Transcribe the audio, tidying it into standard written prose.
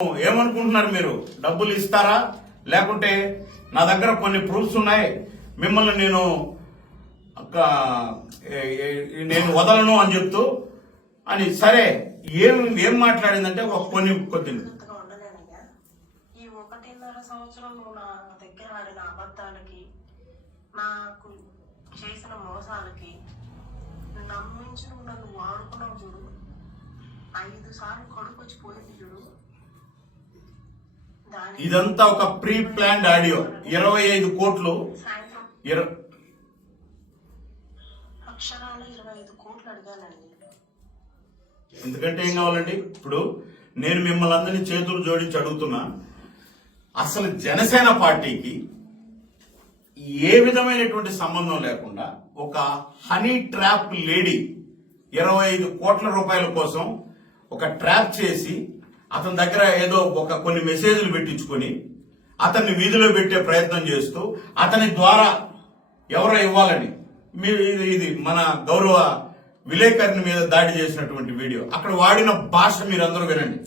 ఏమనుకుంటున్నారు మీరు? డబ్బులు ఇస్తారా లేకుంటే నా దగ్గర కొన్ని ప్రూఫ్స్ ఉన్నాయి మిమ్మల్ని నేను వదలను అని చెప్తూ అని సరే ఏం మాట్లాడిందంటే ఒక కొన్ని కొద్ది ఈ 1.5 సంవత్సరం నువ్వు నా దగ్గర ఆడిన అబద్ధాలకి నాకు చేసిన మోసాలకి నమ్మించి నువ్వు నన్ను వాడుకున్నావు చూడు. 5 సార్లు కడుపు వచ్చి పోయింది చూడు. ఇదంతా ఒక ప్రీ ప్లాన్డ్ ఆడియో. 25 కోట్లు అక్షరాలు 25 కోట్లు అడగాలండి. ఎందుకంటే ఏం కావాలండి? ఇప్పుడు నేను మిమ్మల్ని అందరినీ చేతులు జోడించి అడుగుతున్నా, అసలు జనసేన పార్టీకి ఏ విధమైనటువంటి సంబంధం లేకుండా ఒక హనీ ట్రాప్ లేడీ 25 కోట్ల రూపాయల కోసం ఒక ట్రాప్ చేసి అతని దగ్గర ఏదో కొన్ని మెసేజ్లు పెట్టించుకొని అతన్ని వీధిలో పెట్టే ప్రయత్నం చేస్తూ అతని ద్వారా ఎవరో ఇవ్వాలని మీరు ఇది మన గౌరవ విలేకరుని మీద దాడి చేసినటువంటి వీడియో. అక్కడ వాడిన భాష మీరందరూ వినండి.